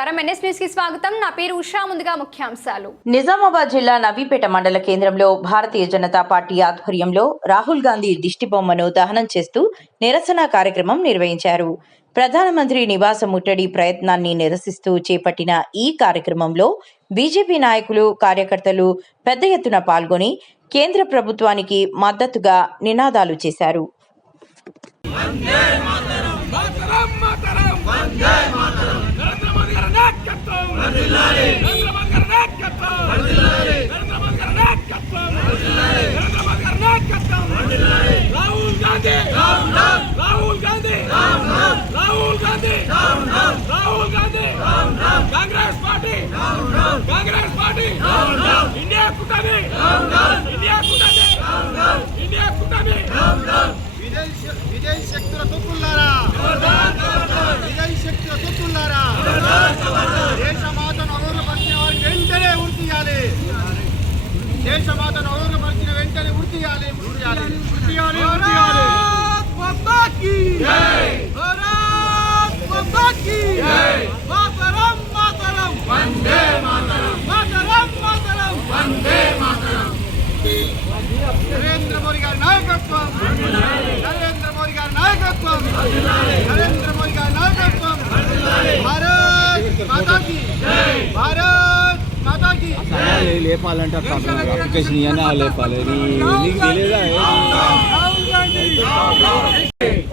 నమస్కారం NS news కి స్వాగతం. నా పేరు ఉషా. ముందుగా ముఖ్యాంశాలు. నిజామాబాద్ జిల్లా నవీపేట మండల కేంద్రంలో భారతీయ జనతా పార్టీ ఆధ్వర్యంలో రాహుల్ గాంధీ దిష్టిబొమ్మను దహనం చేస్తూ నిరసన కార్యక్రమం నిర్వహించారు. ప్రధానమంత్రి నివాస ముట్టడి ప్రయత్నాన్ని నిరసిస్తూ చేపట్టిన ఈ కార్యక్రమంలో బీజేపీ నాయకులు, కార్యకర్తలు పెద్ద ఎత్తున పాల్గొని కేంద్ర ప్రభుత్వానికి మద్దతుగా నినాదాలు చేశారు. కాంగ్రెస్ పార్టీ ఇండియా కూటమి విజయ్ శక్తుల తొక్కులారా, దేశమాతను అవరుపరిచిన వారికి వెంటనే ఉరితీయాలి. దేశమాతను అవరుపరిచిన వెంటనే ఉరితీయాలి. నరేంద్ర మోదీ గారి నాయకత్వం, నరేంద్ర మోదీ గారి నాయకత్వం, నరేంద్ర మోదీ గారి నాయకత్వం. భారత్ మాతా కీ, భారత్ మాతా కీ. లేపాలంటే అప్లికేషన్ ఇవన్నీ లేపాలి. నీకు తెలియదా?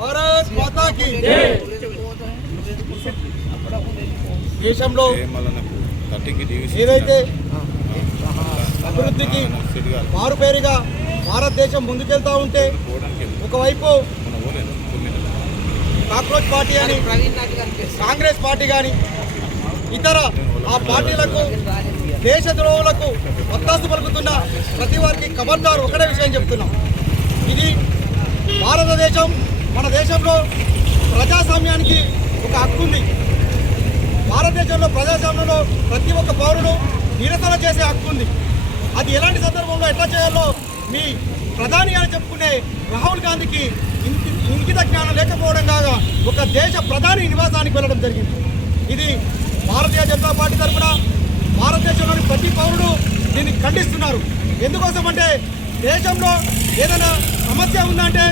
భారత్ మాతా కీ. దేశంలో ఏదైతే అభివృద్ధికి మారుపేరుగా భారతదేశం ముందుకెళ్తా ఉంటే ఒకవైపు కాక్రోచ్ పార్టీ అని, కాంగ్రెస్ పార్టీ కానీ ఇతర ఆ పార్టీలకు, దేశద్రోహులకు వత్తాసు పలుకుతున్న ప్రతి వారికి ఖబర్దారు ఒకటే విషయం చెప్తున్నాం. ఇది భారతదేశం. మన దేశంలో ప్రజాస్వామ్యానికి ఒక హక్కు ఉంది. భారతదేశంలో ప్రజాస్వామ్యంలో ప్రతి ఒక్క పౌరుడు నిరసన చేసే హక్కు ఉంది. అది ఎలాంటి సందర్భంలో ఎట్లా చేయాలో మీ ప్రధాని అని చెప్పుకునే రాహుల్ గాంధీకి ఇంకిత జ్ఞానం లేకపోవడం కాగా ఒక దేశ ప్రధాని నివాసానికి వెళ్ళడం జరిగింది. ఇది భారతీయ జనతా పార్టీ తరఫున భారతదేశంలోని ప్రతి పౌరుడు దీన్ని ఖండిస్తున్నారు. ఎందుకోసం అంటే దేశంలో ఏదైనా సమస్య ఉందంటే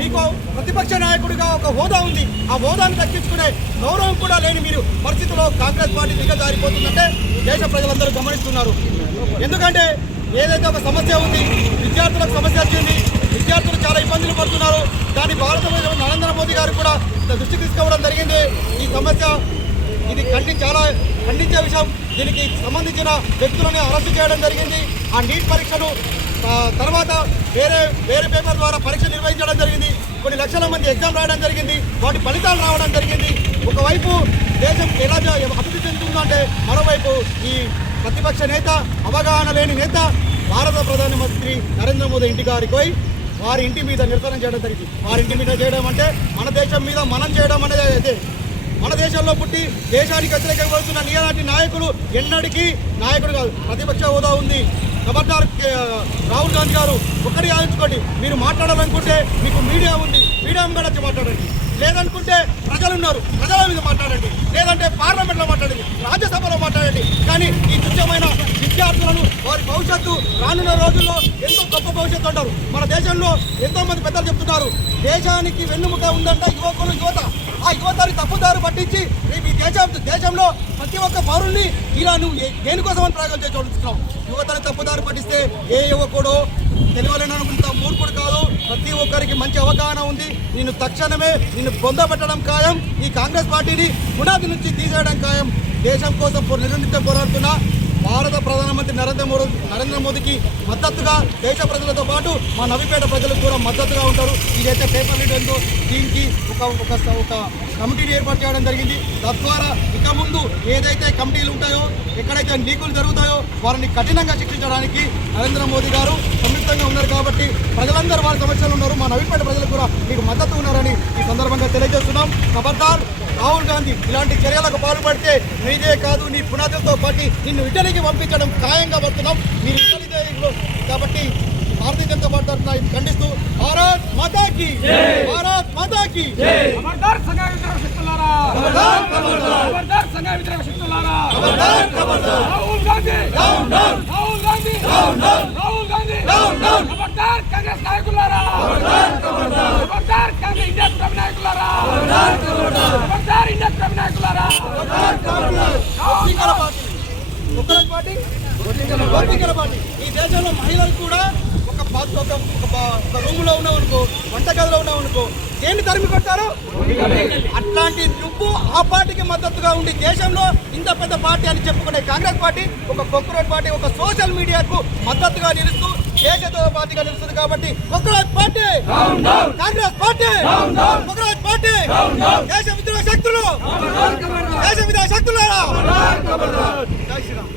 మీకు ప్రతిపక్ష నాయకుడిగా ఒక హోదా ఉంది. ఆ హోదాను దక్కించుకునే గౌరవం కూడా లేని మీరు పరిస్థితిలో కాంగ్రెస్ పార్టీ దిగజారిపోతుందంటే దేశ ప్రజలందరూ గమనిస్తున్నారు. ఎందుకంటే ఏదైతే ఒక సమస్య ఉంది, విద్యార్థులకు సమస్య వచ్చింది, విద్యార్థులు చాలా ఇబ్బందులు పడుతున్నారు. దాన్ని భారతదేశం నరేంద్ర మోదీ గారు కూడా దృష్టికి తీసుకోవడం జరిగింది. ఈ సమస్య ఇది చాలా ఖండించే విషయం. దీనికి సంబంధించిన వ్యక్తులను అరెస్టు చేయడం జరిగింది. ఆ నీట్ పరీక్షను తర్వాత వేరే పేపర్ ద్వారా పరీక్ష నిర్వహించడం జరిగింది. కొన్ని లక్షల మంది ఎగ్జామ్ రాయడం జరిగింది. వాటి ఫలితాలు రావడం జరిగింది. ఒకవైపు దేశం ఎలా అభివృద్ధి చెందుతుందంటే మరోవైపు ఈ ప్రతిపక్ష నేత, అవగాహన లేని నేత భారత ప్రధానమంత్రి నరేంద్ర మోదీ ఇంటి గారికి పోయి వారి ఇంటి మీద నిరసన చేయడం జరిగింది. వారి ఇంటి మీద చేయడం అంటే మన దేశం మీద మనం చేయడం అనేది అయితే మన దేశంలో పుట్టి దేశానికి వ్యతిరేకంగా వస్తున్న నీలాంటి నాయకులు ఎన్నటికీ నాయకుడు కాదు. ప్రతిపక్ష హోదా ఉంది. ఖబర్దార్ రాహుల్ గాంధీ గారు ఒక్కడి ఆలోచించుకోండి. మీరు మాట్లాడాలనుకుంటే మీకు మీడియా ఉంది, మీడియా మీద వచ్చి మాట్లాడండి. లేదనుకుంటే ప్రజలు ఉన్నారు, ప్రజల మీద మాట్లాడండి. లేదంటే పార్లమెంట్లో మాట్లాడండి, రాజ్యసభలో మాట్లాడండి. కానీ ఈ తుచ్చమైన విద్యార్థులను వారి భవిష్యత్తు రానున్న రోజుల్లో ఎంతో గొప్ప భవిష్యత్తు అంటారు. మన దేశంలో ఎంతో మంది పెద్దలు చెప్తున్నారు, దేశానికి వెన్నుముక ఉందంట యువకులు, యువత. ఆ యువతని తప్పుదారు పట్టించి ఈ దేశంలో ప్రతి ఒక్క పౌరుల్ని ఇలా నువ్వు దేనికోసం ప్రయోగం చేస్తున్నావు. యువతని తప్పుదారు పట్టిస్తే ఏ యువకుడో తెలియలేని అనుకుంటా మూర్ఖుడు కాదు. ప్రతి ఒక్కరికి మంచి అవగాహన ఉంది. నిన్ను తక్షణమే పొందబెట్టడం ఖాయం. ఈ కాంగ్రెస్ పార్టీని పునాది నుంచి తీసేయడం ఖాయం. దేశం కోసం నిరంతరం పోరాడుతున్న భారత ప్రధానమంత్రి నరేంద్ర మోదీకి మద్దతుగా దేశ ప్రజలతో పాటు మా నవీపేట ప్రజలకు కూడా మద్దతుగా ఉంటారు. ఇదైతే పేపర్ లీడ్ ఉందో దీనికి ఒక కమిటీని ఏర్పాటు చేయడం జరిగింది. తద్వారా ఇక ముందు ఏదైతే కమిటీలు ఉంటాయో, ఎక్కడైతే లీకులు జరుగుతాయో వారిని కఠినంగా శిక్షించడానికి నరేంద్ర మోదీ గారు సంయుక్తంగా ఉన్నారు. కాబట్టి ప్రజలందరూ వారి సమస్యలు ఉన్నారు. మా నవీపేట ప్రజలకు కూడా మీకు మద్దతు ఉన్నారని ఈ సందర్భంగా తెలియజేస్తున్నాం. ఖబర్దార్ రాహుల్ గాంధీ ఇలాంటి చర్యలకు పాల్పడితే నీదే కాదు, నీ పునాదులతో పాటు నిన్ను ఇటలీకి పంపించడం ఖాయంగా పడుతున్నాం. మీరు ఇటలీలో కాబట్టి భారతీయ జనతా పార్టీ తరఫున ఇది ఖండిస్తూ భారత్ మాతా కీ, భారత్ మాతా కీ. ఖబర్దార్ సంఘ వ్యతిరేక శక్తులారా రాహుల్ గాంధీ రాహుల్ గాంధీ రాహుల్ గాంధీ ఖబర్దార్ కాంగ్రెస్ నాయకులారా ఖబర్దార్ కాంగ్రెస్ ఇండియా కూటమి నాయకులారా ఖబర్దార్ ఇండియా కూటమి నాయకులారా వర్గీకరణ పార్టీ ఈ దేశంలో మహిళలు కూడా ఒక రూములో ఉన్నామనుకో, వంటగదిలో ఉన్నామనుకో, దేన్ని తరిమి కొట్టారు? అట్లాంటి నువ్వు ఆ పార్టీకి మద్దతుగా ఉండి దేశంలో ఇంత పెద్ద పార్టీ అని చెప్పుకునే కాంగ్రెస్ పార్టీ ఒక కొక్రోజ్ పార్టీ, ఒక సోషల్ మీడియాకు మద్దతుగా నిలుస్తూ దేశద్రోహ పార్టీగా నిలుస్తుంది. కాబట్టి cockroach party, Congress party, cockroach party, దేశ విద్రోహ శక్తులు, దేశ విద్రోహ శక్తులారా. జై శ్రీరామ్.